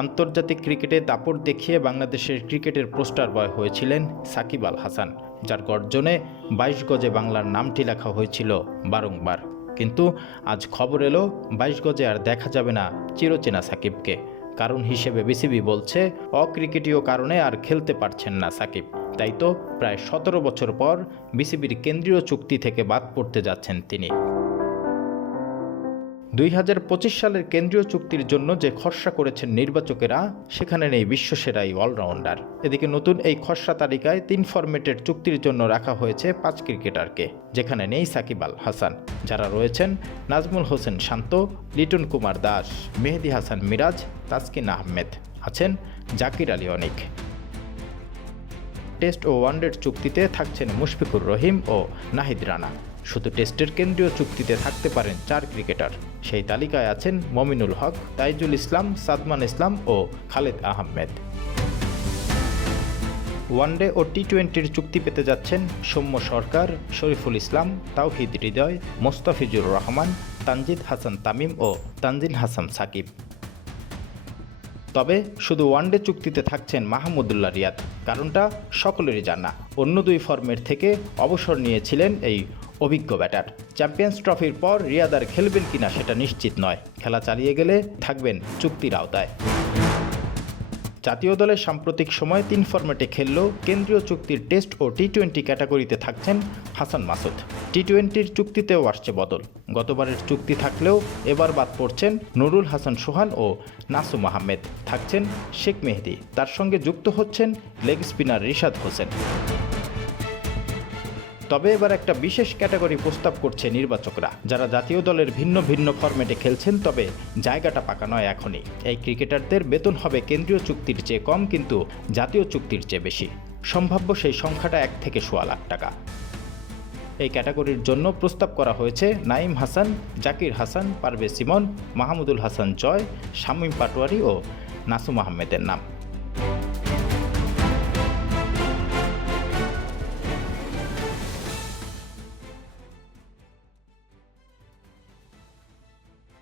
আন্তর্জাতিক ক্রিকেটে দাপট দেখিয়ে বাংলাদেশের ক্রিকেটের পোস্টার বয় হয়েছিলেন সাকিব আল হাসান, যার গর্জনে ২২ গজে বাংলার নামটি লেখা হয়েছিল বারংবার। কিন্তু আজ খবর এলো ২২ গজে আর দেখা যাবে না চিরচেনা সাকিবকে। কারণ হিসেবে বিসিবি বলছে অক্রিকেটীয় কারণে আর খেলতে পারছেন না সাকিব। তাই তো প্রায় ১৭ বছর পর বিসিবির কেন্দ্রীয় চুক্তি থেকে বাদ পড়তে যাচ্ছেন তিনি। ২০২৫ সালের কেন্দ্রীয় চুক্তির জন্য যে খসড়া করেছেন নির্বাচকেরা, সেখানে নেই বিশ্বসেরা এই অলরাউন্ডার। এদিকে নতুন এই খসড়া তালিকায় ৩ ফরম্যাটের চুক্তির জন্য রাখা হয়েছে ৫ ক্রিকেটারকে, যেখানে নেই সাকিব আল হাসান। যারা রয়েছেন নাজমুল হোসেন শান্ত, লিটন কুমার দাস, মেহেদী হাসান মিরাজ, তাসকিন আহমেদ, আছেন জাকির আলী অনিক। টেস্ট ও ওয়ানডের চুক্তিতে থাকছেন মুশফিকুর রহিম ও নাহিদ রানা। শুধু টেস্টের কেন্দ্রীয় চুক্তিতে থাকতে পারেন ৪ ক্রিকেটার। সেই তালিকায় আছেন মমিনুল হক, তাইজুল ইসলাম, সাদমান ইসলাম ও খালেদ আহমেদ। ওয়ানডে ও টি-20-র চুক্তি পেতে যাচ্ছেন সৌম্য সরকার, শরীফুল ইসলাম, তাওহিদ হৃদয়, মোস্তাফিজুর রহমান, তানজিদ হাসান তামিম ও তানজিন হাসান সাকিব। তবে শুধু ওয়ানডে চুক্তিতে থাকছেন মাহমুদুল্লাহ রিয়াদ। কারণটা সকলেরই জানা, অন্য ২ ফরম্যাট থেকে অবসর নিয়েছিলেন এই অভিজ্ঞ ব্যাটার। চ্যাম্পিয়ন্স ট্রফির পর রিয়াদ আর খেলবেন কিনা সেটা নিশ্চিত নয়। খেলা চালিয়ে গেলে থাকবেন চুক্তির আওতায়। জাতীয় দলের সাম্প্রতিক সময় ৩ ফরম্যাটে খেললেও কেন্দ্রীয় চুক্তির টেস্ট ও টি-20 ক্যাটাগরিতে থাকছেন হাসান মাসুদ। টি-20-র চুক্তিতেও আসছে বদল। গতবারের চুক্তি থাকলেও এবার বাদ পড়ছেন নুরুল হাসান সোহান ও নাসুম আহমেদ। থাকছেন শেখ মেহেদী, তার সঙ্গে যুক্ত হচ্ছেন লেগ স্পিনার রিশাদ হোসেন। তবে এবার একটা বিশেষ ক্যাটাগরি প্রস্তাব করছে নির্বাচকরা, যারা জাতীয় দলের ভিন্ন ভিন্ন ফরম্যাটে খেলছেন, তবে জায়গাটা পাকা নয় এখনই। এই ক্রিকেটারদের বেতন হবে কেন্দ্রীয় চুক্তির চেয়ে কম, কিন্তু জাতীয় চুক্তির চেয়ে বেশি। সম্ভাব্য সেই সংখ্যাটা ১ থেকে সোয়া লাখ টাকা। এই ক্যাটাগরির জন্য প্রস্তাব করা হয়েছে নাঈম হাসান, জাকির হাসান, পারভেজ ইমন, মাহমুদুল হাসান জয়, শামীম পাটোয়ারি ও নাসুম আহমেদের নাম।